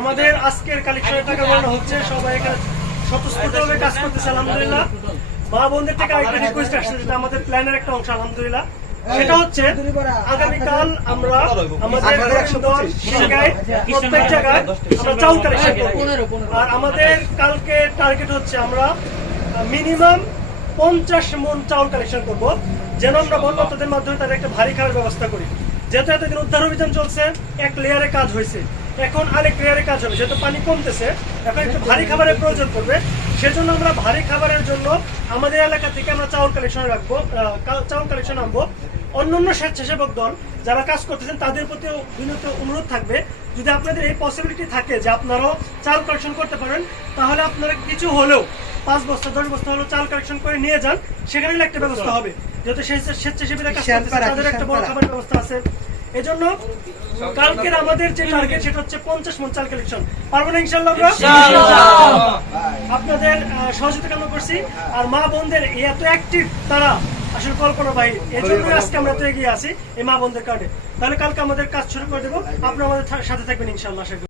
আমাদের আজকের কালেকশনের টাকা বানানো হচ্ছে। সবাই এখানে স্বতঃস্ফূর্তভাবে কাজ করতেছে, আলহামদুলিল্লাহ। মা বোনদের থেকে আরেকটা রিকোয়েস্ট আসছে, যেটা আমাদের প্ল্যানের একটা অংশ, আলহামদুলিল্লাহ। সেটা হচ্ছে, আগামীকাল আমরা আমাদের প্রত্যেক জায়গায় আমরা চাউল কালেকশন করব। আর আমাদের কালকে টার্গেট হচ্ছে আমরা মিনিমাম পঞ্চাশ মন চাউল কালেকশন করব। যেন আমরা বন্যতদের মাধ্যমে তাদের একটা ভারী খাওয়ার ব্যবস্থা করি। যেহেতু এতদিন উদ্ধার অভিযান চলছে, এক লেয়ারে কাজ হয়েছে। এখন আরেক লেয়ারে কাজ হবে যেহেতু পানি কমতেছে। এখন একটু ভারী খাবারের প্রয়োজন পড়বে। সেজন্য আমরা ভারী খাবারের জন্য আমাদের এলাকা থেকে আমরা চাউল কালেকশন রাখব চাউল কালেকশন আনব। অন্যান্য স্বেচ্ছাসেবক দল যারা কাজ করতেছেন তাদের প্রতিও বিনীত অনুরোধ থাকবে যদি আপনাদের এই পসিবিলিটি থাকে যে আপনারাও চাল কালেকশন করতে পারেন তাহলে আপনারা কিছু হলেও পাঁচ বস্তা দশ বস্তা হলেও চাল কালেকশন করে নিয়ে যান। সেখানে একটা ব্যবস্থা হবে। যেহেতু স্বেচ্ছাসেবীরা কাজ করতেছে তাদের একটা বড় খাবারের ব্যবস্থা আছে। এজন্য কালকের আমাদের যে টার্গেট সেটা হচ্ছে পঞ্চাশ মন চাল কালেকশন পারব না ইনশাল্লাহ আপনাদের সহযোগিতা কামনা করছি। আর মা বোনদের এই এত অ্যাক্টিভ তারা আসলে কল্পনা বাহির এই জন্য আজকে আমরা তো এগিয়ে আছি এই মা বোনদের কারণে তাহলে কালকে আমাদের কাজ শুরু করে দেবো। আপনারা আমাদের সাথে থাকবেন ইনশাল্লাহ